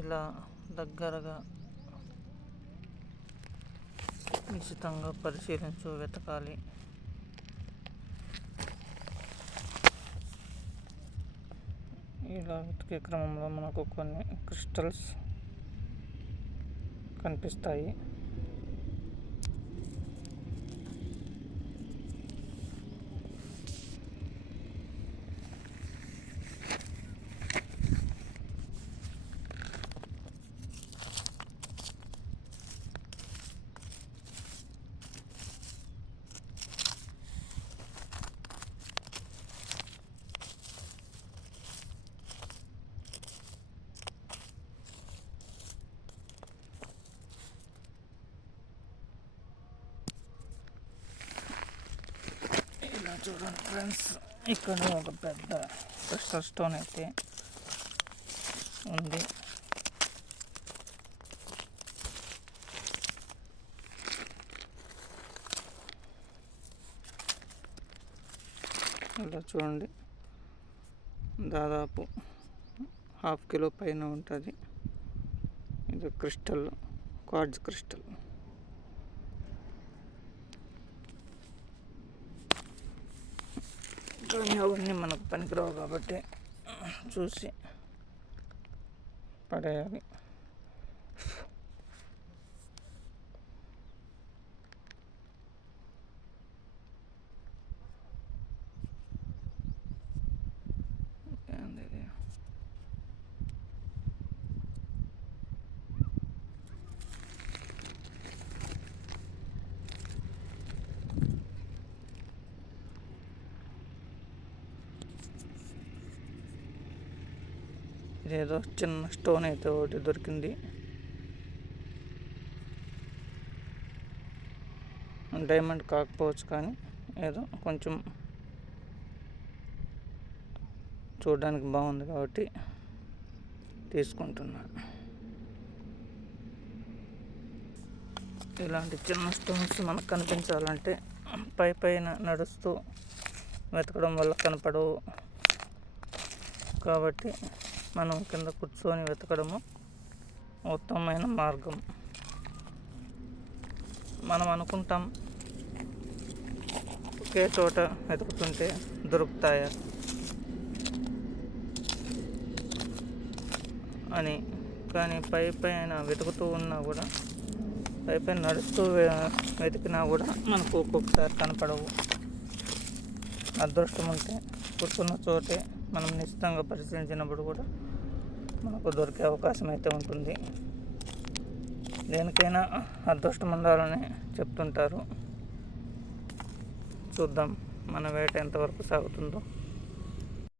ఇలా దగ్గరగా నిశితంగా పరిశీలించు వెతకాలి. ఇలా వెతికే క్రమంలో మనకు కొన్ని క్రిస్టల్స్ కనిపిస్తాయి. చూడండి ఫ్రెండ్స్, ఇక్కడ ఒక పెద్ద క్రిస్టల్ స్టోన్ అయితే ఉంది. ఇలా చూడండి, దాదాపు ½ కిలో పైన ఉంటుంది. ఇది క్రిస్టల్, క్వార్ట్జ్ క్రిస్టల్. కానీ అవన్నీ మనకు పనికిరావు కాబట్టి చూసి పడేయాలి. ఇదేదో చిన్న స్టోన్ అయితే ఒకటి దొరికింది. డైమండ్ కాకపోవచ్చు, కానీ ఏదో కొంచెం చూడడానికి బాగుంది కాబట్టి తీసుకుంటున్నా. ఇలాంటి చిన్న స్టోన్స్ మనకు కనిపించాలంటే పైన నడుస్తూ వెతకడం వల్ల కనపడవు. కాబట్టి మనం కింద కూర్చొని వెతకడము ఉత్తమమైన మార్గం. మనం అనుకుంటాం ఒకే చోట వెతుకుతుంటే దొరుకుతాయా అని, కానీ పైన వెతుకుతూ ఉన్నా కూడా, పైన నడుస్తూ వెతికినా కూడా మనకు ఒక్కొక్కసారి కనపడవు. అదృష్టం ఉంటే కూర్చున్న చోటే మనం నిశ్చితంగా పరిశీలించినప్పుడు కూడా మనకు దొరికే అవకాశం అయితే ఉంటుంది. దేనికైనా అదృష్టం ఉండాలని చెప్తుంటారు. చూద్దాం మన వేట ఎంతవరకు సాగుతుందో.